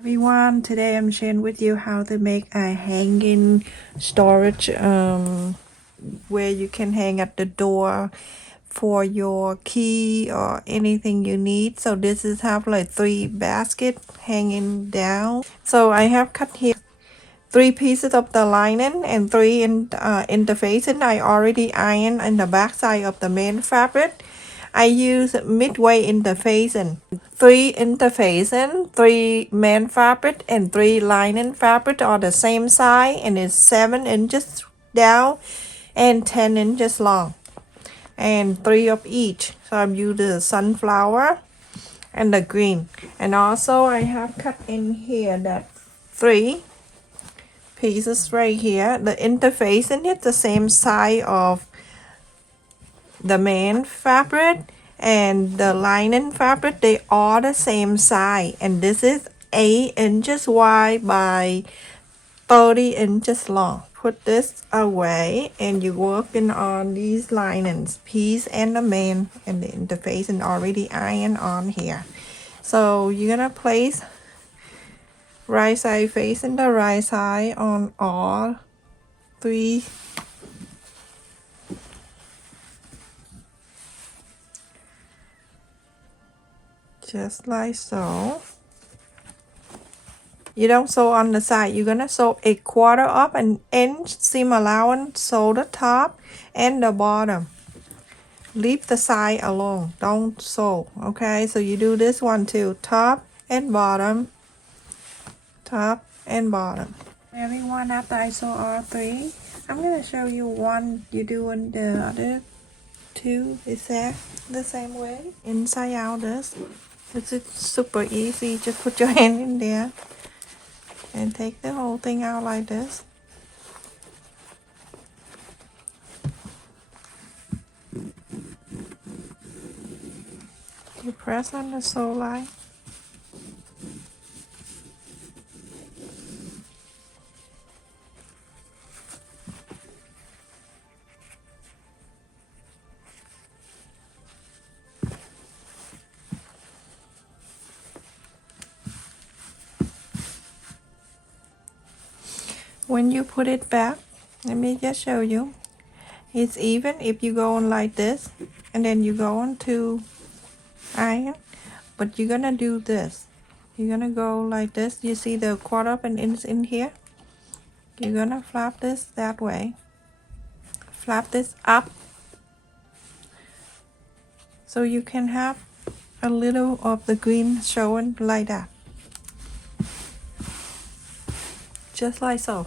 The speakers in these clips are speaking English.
Everyone, today I'm sharing with you how to make a hanging storage where you can hang at the door for your key or anything you need. So this is have like 3 baskets hanging down. So I have cut here 3 pieces of the lining and 3 interfacing. I already ironed in the back side of the main fabric. I use midway interfacing, 3 interfacing, 3 main fabric and 3 lining fabric are the same size and it's 7 inches down and 10 inches long and 3 of each. So I'm using the sunflower and the green, and also I have cut in here that 3 pieces right here. The interfacing is the same size of the main fabric and the lining fabric, they are the same size, and this is 8 inches wide by 30 inches long. Put this away and you're working on these linings piece and the main and the interfacing already ironed on here. So you're gonna place right side facing the right side on all 3 just like so. You don't sew on the side, you're gonna sew a quarter up an inch seam allowance, sew the top and the bottom. Leave the side alone, don't sew, okay? So you do this one too, top and bottom, top and bottom. Everyone, after I sew all 3, I'm gonna show you one you do in the other 2 exact the same way. Inside out this is super easy, just put your hand in there and take the whole thing out like this. You press on the sew line. When you put it back, let me just show you. It's even if you go on like this and then you go on to iron, but you're gonna do this. You're gonna go like this. You see the quarter up and inch in here? You're gonna flap this that way. Flap this up so you can have a little of the green showing like that. Just like so.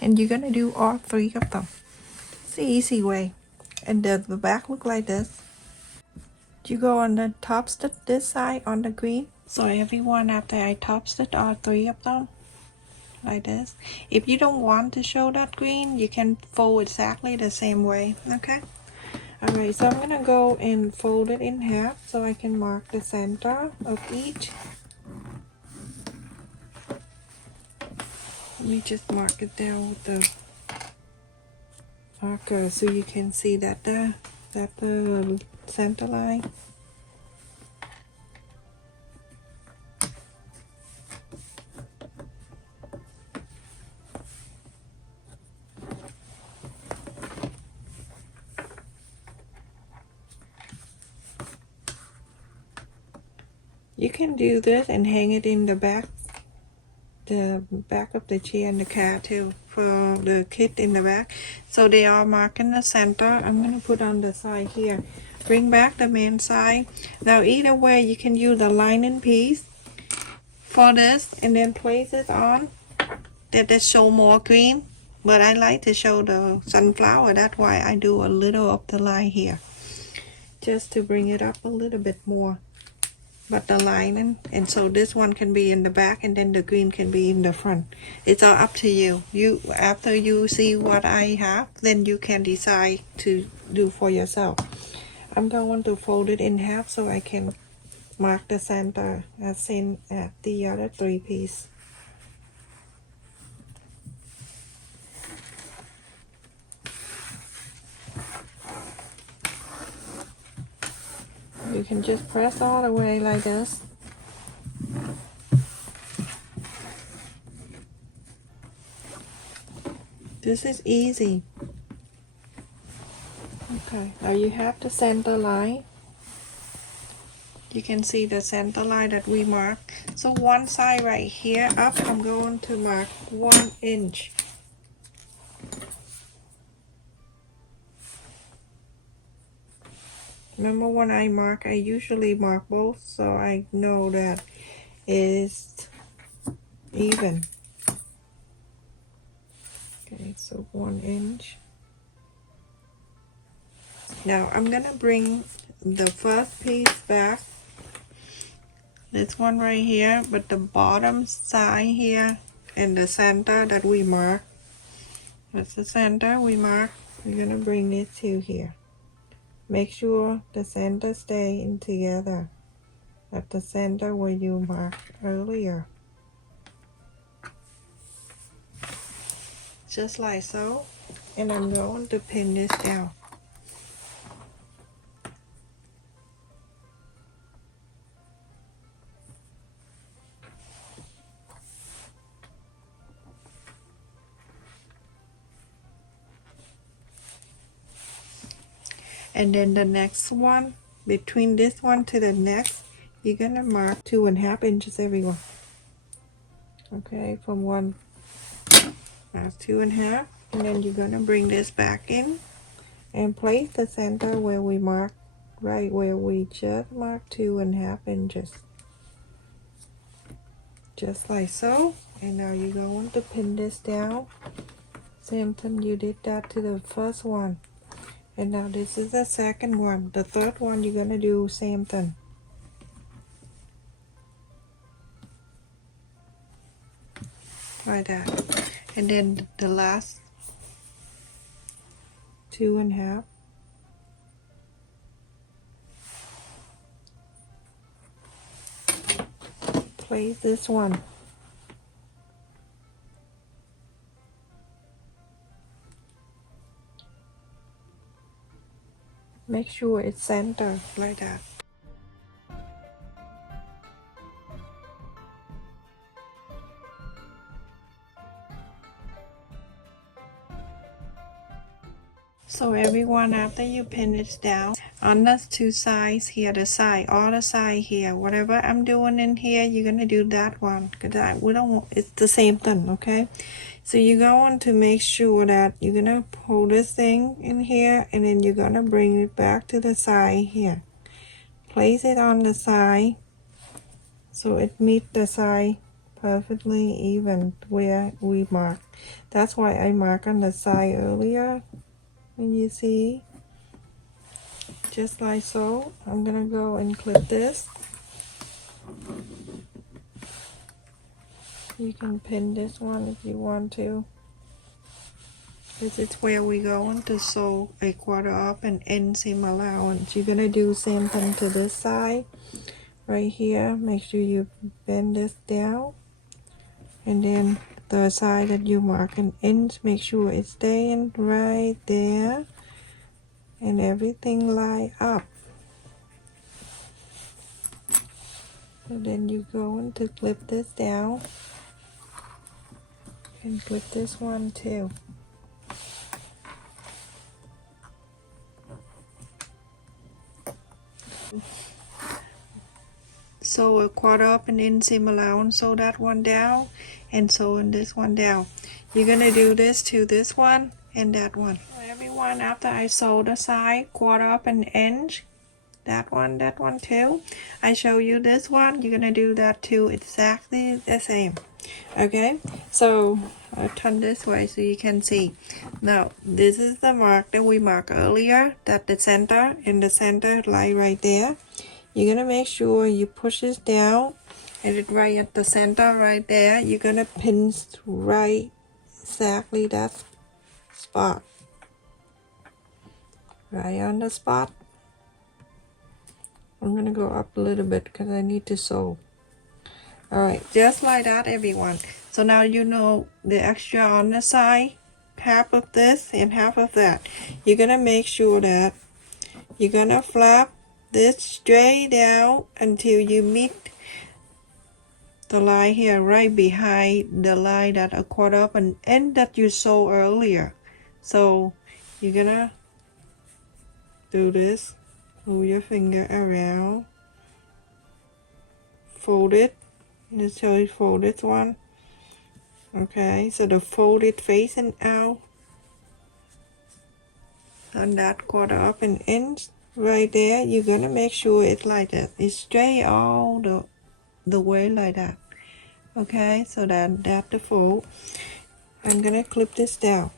And you're gonna do all 3 of them. It's the easy way. And the back look like this. You go on the top stitch this side on the green. So everyone, after I top stitch all 3 of them like this. If you don't want to show that green, you can fold exactly the same way. Okay. Alright, so I'm gonna go and fold it in half so I can mark the center of each. Let me just mark it down with the marker so you can see that the center line. You can do this and hang it in the back of the chair and the car too, for the kit in the back. So they are marking the center. I'm going to put on the side here. Bring back the main side. Now either way, you can use the lining piece for this and then place it on. That show more green, but I like to show the sunflower. That's why I do a little of the line here, just to bring it up a little bit more. But the lining, and so this one can be in the back and then the green can be in the front. It's all up to you. After you see what I have, then you can decide to do for yourself. I'm going to fold it in half so I can mark the center as same as the other 3 pieces. You can just press all the way like this. This is easy. Okay, now you have the center line. You can see the center line that we mark. So one side right here up, I'm going to mark 1 inch. Remember when I mark, I usually mark both so I know that is even. Okay, so 1 inch. Now I'm gonna bring the first piece back. This one right here, but the bottom side here and the center that we mark. That's the center we mark. We're gonna bring this to here. Make sure the center stay in together at the center where you marked earlier. Just like so. And I'm going to pin this down. And then the next one, between this one to the next, you're gonna mark 2.5 inches everyone. Okay, from one, that's 2.5, and then you're gonna bring this back in and place the center where we mark, right where we just marked 2.5 inches. Just like so. And now you're going to pin this down. Same time you did that to the first one. And now this is the second one. The third one you're gonna do same thing. Like that. And then the last 2.5. Place this one. Make sure it's centered like that. So everyone, after you pin it down, on the two sides here, the side, all the side here, whatever I'm doing in here, you're gonna do that one, because we don't want, it's the same thing, okay? So you're going to make sure that you're gonna pull this thing in here, and then you're gonna bring it back to the side here. Place it on the side so it meets the side perfectly even where we mark. That's why I mark on the side earlier. And you see, just like so. I'm gonna go and clip this. You can pin this one if you want to. This is where we going to sew a 1/4 up and end seam allowance. You're gonna do same thing to this side right here. Make sure you bend this down, and then the side that you mark an inch, make sure it's staying right there and everything line up. And then you're going to clip this down and clip this one too. Sew a 1/4 up and inseam allowance, sew that one down, and sew in this one down. You're gonna do this to this one and that one. So everyone, after I sew the side 1/4 up and inch, that one too, I show you this one, you're gonna do that too, exactly the same. Okay, so I'll turn this way so you can see. Now this is the mark that we marked earlier, that the center, and the center lie right there. You're gonna make sure you push this down and it right at the center right there. You're gonna pin right exactly that spot, right on the spot. I'm gonna go up a little bit because I need to sew. Alright, just like that everyone. So now you know the extra on the side, half of this and half of that. You're gonna make sure that you're gonna flap this straight out until you meet the line here right behind the line that a 1/4 of an inch that you sew earlier. So you're gonna do this, move your finger around, fold it. Let's show you fold this one. Okay, so the folded facing out on that 1/4 of an inch right there. You're gonna make sure it's like that. It's straight all the way like that. Okay, so that's the fold. I'm gonna clip this down.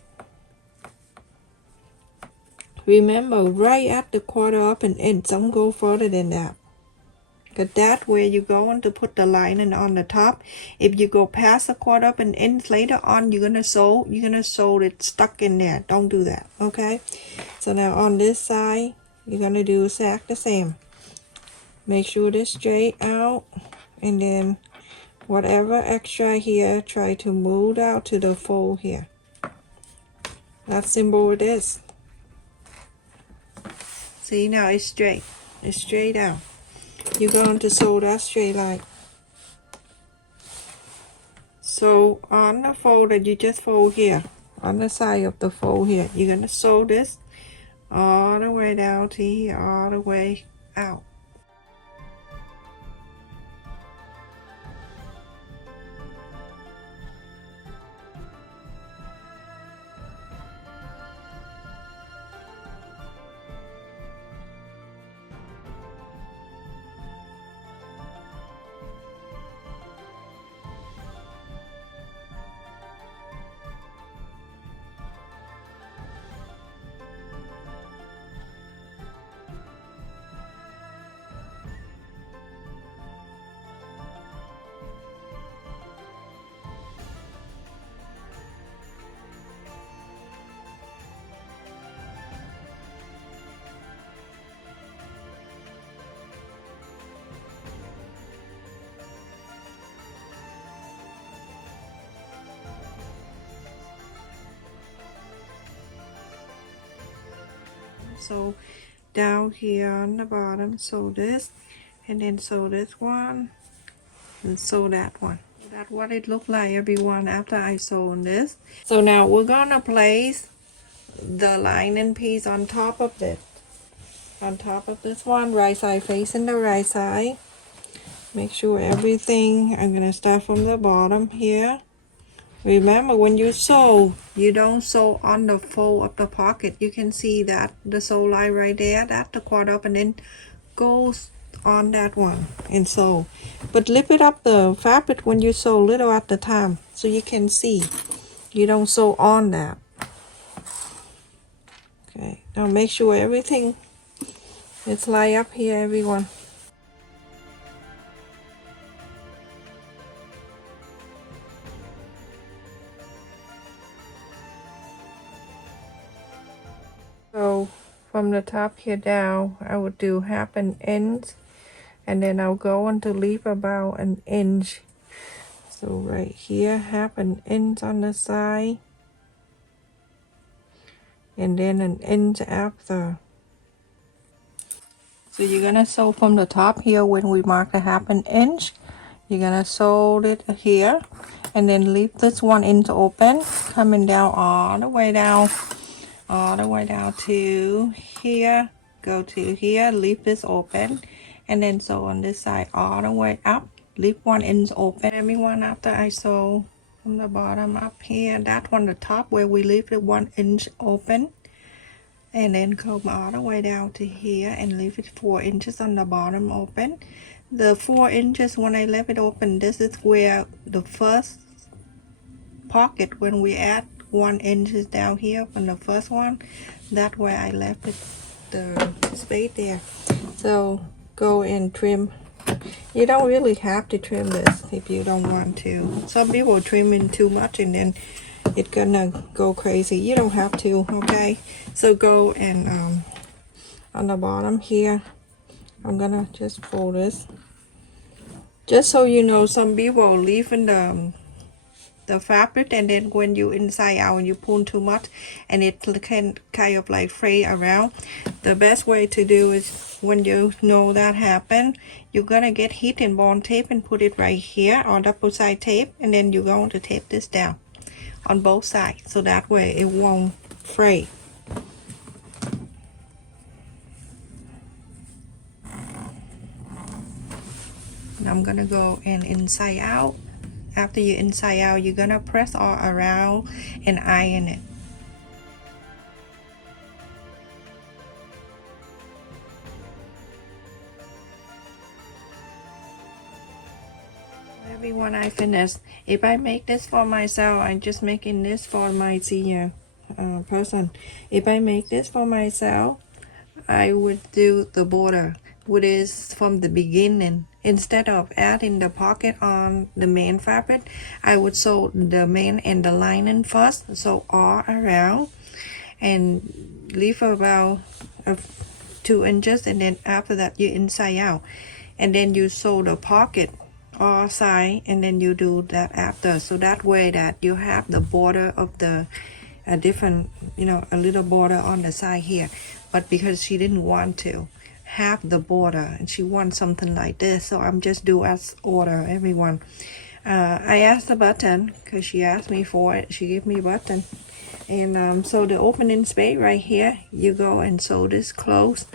Remember, right at the 1/4 of an inch, don't go further than that. Because that way you're going to put the lining on the top. If you go past a 1/4 of an inch later on, you're gonna sew it stuck in there. Don't do that, okay? So now on this side, you're gonna do exactly the same. Make sure it's straight out, and then whatever extra here, try to move out to the fold here. That's simple it is. See, now it's straight. It's straight out. You're going to sew that straight line. So on the fold that you just fold here, on the side of the fold here, you're gonna sew this all the way down to here, all the way out. So down here on the bottom, sew this, and then sew this one, and sew that one. That's what it looked like, everyone, after I sew this. So now we're gonna place the lining piece on top of it. On top of this one, right side facing the right side. Make sure everything, I'm gonna start from the bottom here. Remember, when you sew, you don't sew on the fold of the pocket. You can see that the sew line right there, that's the 1/4 of an inch goes on that one and sew. But lift it up the fabric when you sew little at the time so you can see. You don't sew on that. Okay, now make sure everything is lined up here, everyone. So from the top here down, I would do 1/2 an inch, and then I'll go on to leave about an inch. So right here, 1/2 an inch on the side, and then an inch after. So you're gonna sew from the top here when we mark the 1/2 an inch. You're gonna sew it here, and then leave this 1 inch open, coming down all the way down to here. Go to here, leave this open, and then sew on this side all the way up. Leave 1 inch open. Everyone, after I sew from the bottom up here, that one the top where we leave the 1 inch open, and then come all the way down to here and leave it 4 inches on the bottom open. The 4 inches when I left it open, this is where the first pocket, when we add 1 inch down here from the first one, that way I left it the space there. So go and trim. You don't really have to trim this if you don't want to. Some people trim in too much and then it's gonna go crazy. You don't have to, okay? So go and on the bottom here, I'm gonna just fold this. Just so you know, some people leaving the fabric, and then when you inside out and you pull too much and it can kind of like fray around, the best way to do is when you know that happen, you're gonna get heat and bond tape and put it right here on double side tape, and then you're going to tape this down on both sides so that way it won't fray. And I'm gonna go and inside out. After you inside out, you're gonna press all around and iron it. Everyone, I finished. If I make this for myself, I'm just making this for my senior person. If I make this for myself, I would do the border, which is from the beginning. Instead of adding the pocket on the main fabric, I would sew the main and the lining first, so all around, and leave about 2 inches, and then after that you inside out, and then you sew the pocket all side, and then you do that after, so that way that you have the border of the different, you know, a little border on the side here. But because she didn't want to have the border and she wants something like this, so I'm just do as order, everyone. I asked the button because she asked me for it. She gave me a button, and so the opening space right here, you go and sew this close,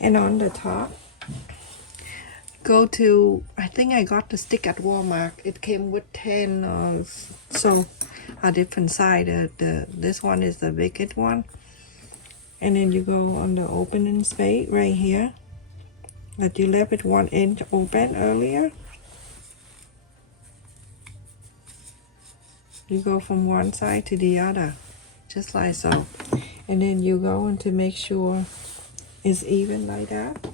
and on the top go to, I think I got the stick at Walmart. It came with 10 so a different side. This one is the biggest one, and then you go on the opening space right here that you left it 1 inch open earlier. You go from one side to the other just like so, and then you go on to make sure it's even like that.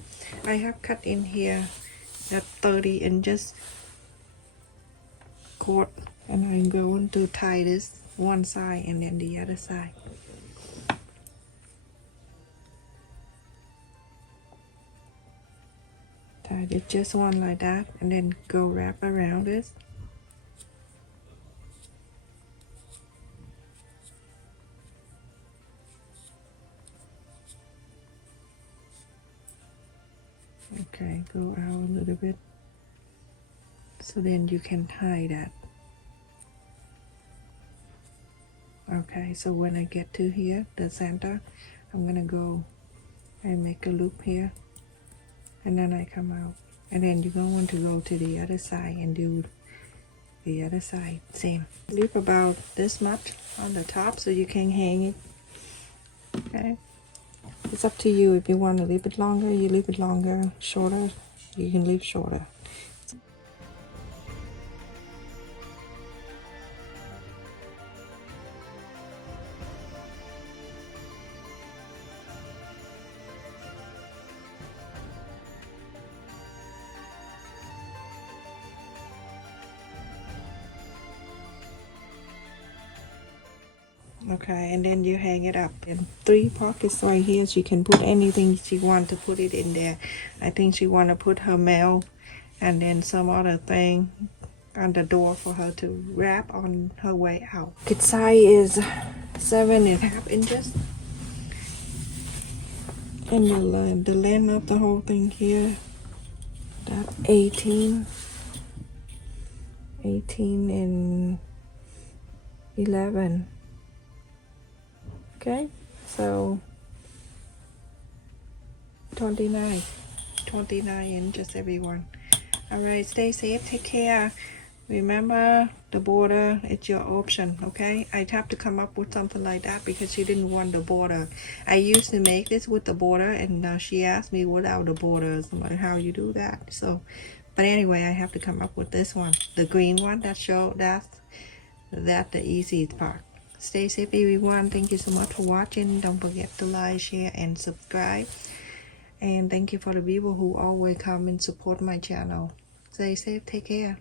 I have cut in here at 30 inches cord, and I'm going to tie this one side and then the other side. Tie it just one like that, and then go wrap around this. Okay, go out a little bit, so then you can tie that. Okay, so when I get to here, the center, I'm gonna go and make a loop here, and then I come out, and then you're going to go to the other side and do the other side same. Leave about this much on the top so you can hang it. Okay, it's up to you. If you want to leave it longer, you leave it longer. Shorter, you can leave shorter. Okay, and then you hang it up. And 3 pockets right here, so you can put anything she want to put it in there. I think she want to put her mail and then some other thing on the door for her to wrap on her way out. Its size is 7.5 inches. And the length of the whole thing here, that 18 and 11. Okay, so 29 inches, everyone. All right, stay safe, take care. Remember, the border, it's your option, okay? I'd have to come up with something like that because she didn't want the border. I used to make this with the border, and she asked me without the borders. I'm like, how you do that? So, but anyway, I have to come up with this one, the green one. That's the easiest part. Stay safe, everyone. Thank you so much for watching. Don't forget to like, share, and subscribe. And thank you for the people who always come and support my channel. Stay safe, take care.